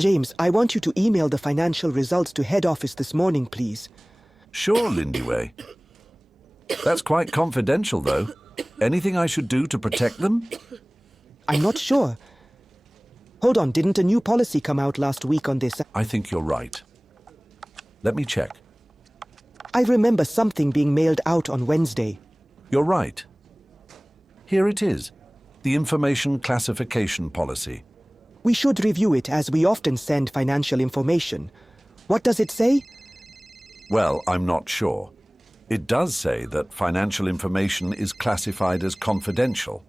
James, I want you to email the financial results to head office this morning, please. Sure, Lindyway. That's quite confidential, though. Anything I should do to protect them? I'm not sure. Hold on, didn't a new policy come out last week on this? I think you're right. Let me check. I remember something being mailed out on Wednesday. You're right. Here it is. The Information Classification Policy. We should review it as we often send financial information. What does it say? Well, I'm not sure. It does say that financial information is classified as confidential.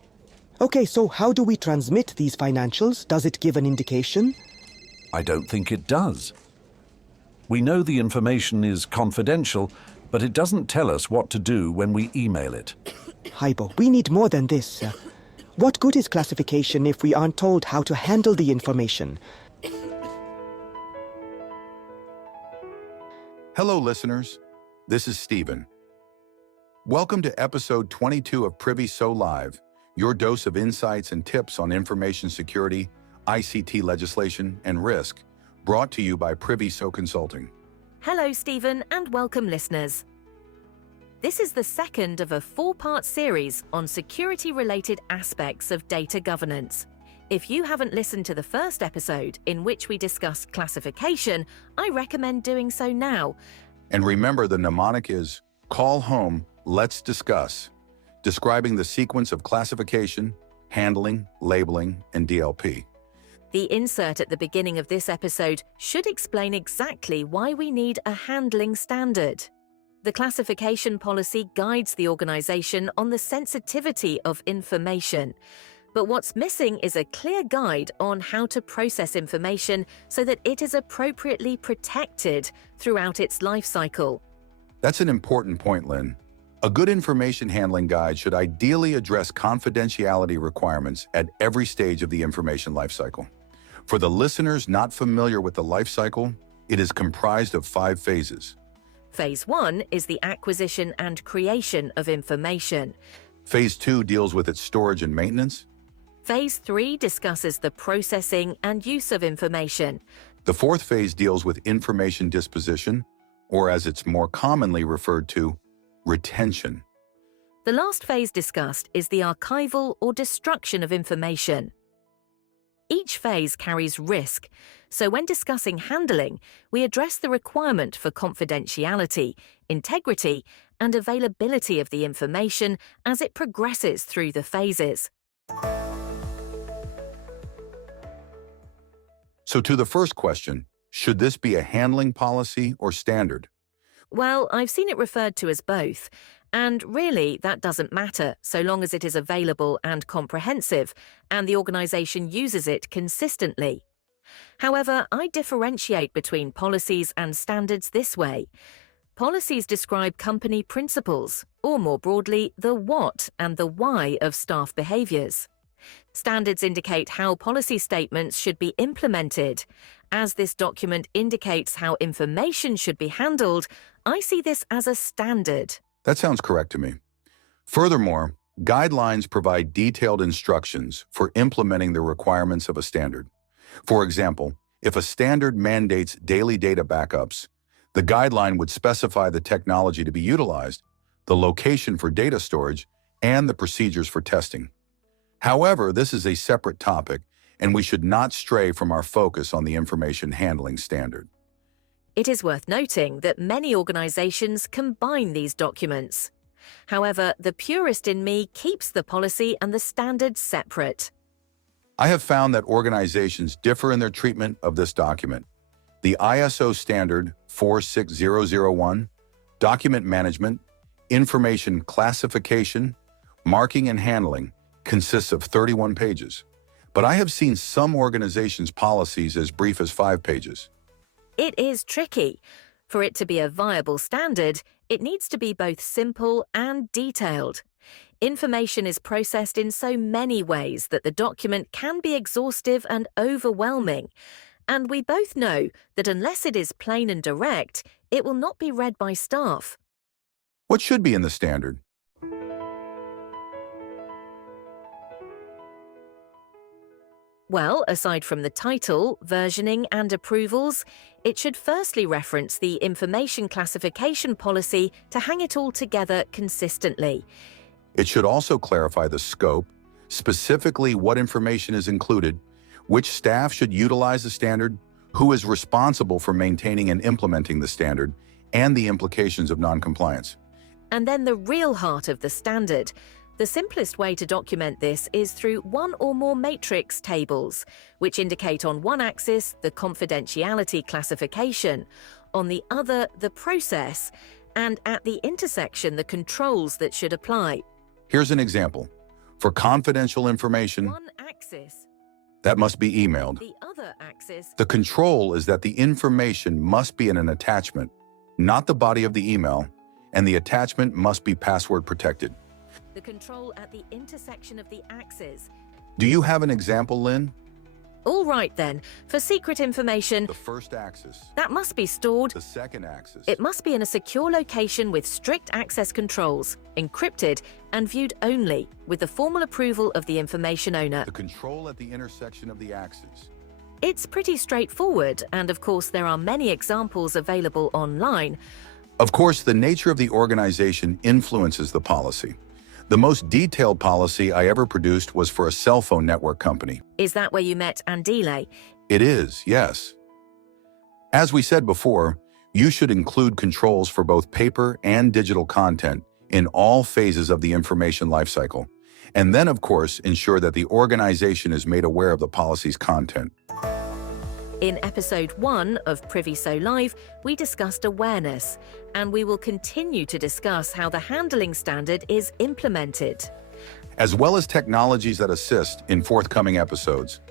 Okay, so how do we transmit these financials? Does it give an indication? I don't think it does. We know the information is confidential, but it doesn't tell us what to do when we email it. Hybo, we need more than this. What good is classification if we aren't told how to handle the information? Hello, listeners. This is Stephen. Welcome to episode 22 of Privy So Live, your dose of insights and tips on information security, ICT legislation, and risk, brought to you by Privy So Consulting. Hello, Stephen, and welcome, listeners. This is the second of a four-part series on security-related aspects of data governance. If you haven't listened to the first episode, in which we discussed classification, I recommend doing so now. And remember, the mnemonic is Call Home, Let's Discuss, describing the sequence of classification, handling, labeling, and DLP. The insert at the beginning of this episode should explain exactly why we need a handling standard. The classification policy guides the organization on the sensitivity of information. But what's missing is a clear guide on how to process information so that it is appropriately protected throughout its life cycle. That's an important point, Lynn. A good information handling guide should ideally address confidentiality requirements at every stage of the information lifecycle. For the listeners not familiar with the lifecycle, it is comprised of 5 phases. Phase 1 is the acquisition and creation of information. Phase 2 deals with its storage and maintenance. Phase 3 discusses the processing and use of information. The 4th phase deals with information disposition, or as it's more commonly referred to, retention. The last phase discussed is the archival or destruction of information. Each phase carries risk, so when discussing handling, we address the requirement for confidentiality, integrity, and availability of the information as it progresses through the phases. So to the first question, should this be a handling policy or standard? Well, I've seen it referred to as both, and really that doesn't matter so long as it is available and comprehensive, and the organization uses it consistently. However, I differentiate between policies and standards this way. Policies describe company principles, or more broadly, the what and the why of staff behaviors. Standards indicate how policy statements should be implemented. As this document indicates how information should be handled, I see this as a standard. That sounds correct to me. Furthermore, guidelines provide detailed instructions for implementing the requirements of a standard. For example, if a standard mandates daily data backups, the guideline would specify the technology to be utilized, the location for data storage, and the procedures for testing. However, this is a separate topic, and we should not stray from our focus on the information handling standard. It is worth noting that many organizations combine these documents. However, the purist in me keeps the policy and the standard separate. I have found that organizations differ in their treatment of this document. The ISO standard 46001, document management, information classification, marking and handling, consists of 31 pages. But I have seen some organizations' policies as brief as 5 pages. It is tricky. For it to be a viable standard, it needs to be both simple and detailed. Information is processed in so many ways that the document can be exhaustive and overwhelming. And we both know that unless it is plain and direct, it will not be read by staff. What should be in the standard? The Well, aside from the title, versioning, and approvals, it should firstly reference the information classification policy to hang it all together consistently. It should also clarify the scope, specifically what information is included, which staff should utilize the standard, who is responsible for maintaining and implementing the standard, and the implications of noncompliance. And then the real heart of the standard. The simplest way to document this is through one or more matrix tables, which indicate on one axis the confidentiality classification, on the other the process, and at the intersection the controls that should apply. Here's an example. For confidential information, One axis, that must be emailed. the other axis, The control is that the information must be in an attachment, not the body of the email, and the attachment must be password protected. the control at the intersection of the axes. Do you have an example, Lynn? All right then, for secret information, The first axis, that must be stored. the second axis, It must be in a secure location with strict access controls, encrypted and viewed only with the formal approval of the information owner. the control at the intersection of the axes. It's pretty straightforward, and of course there are many examples available online. Of course, the nature of the organization influences the policy. The most detailed policy I ever produced was for a cell phone network company. Is that where you met Andile? It is, yes. As we said before, you should include controls for both paper and digital content in all phases of the information lifecycle. And then, of course, ensure that the organization is made aware of the policy's content. In episode 1 of Privy So Live, we discussed awareness, and we will continue to discuss how the handling standard is implemented. As well as technologies that assist in forthcoming episodes.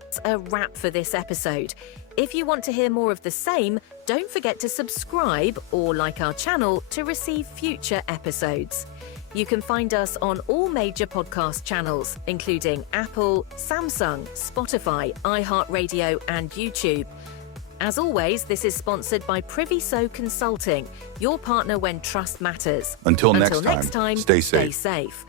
That's a wrap for this episode. If you want to hear more of the same, don't forget to subscribe or like our channel to receive future episodes. You can find us on all major podcast channels, including Apple, Samsung, Spotify, iHeartRadio, and YouTube. As always, this is sponsored by Privy So Consulting, your partner when trust matters. Until next next time, stay safe. Stay safe.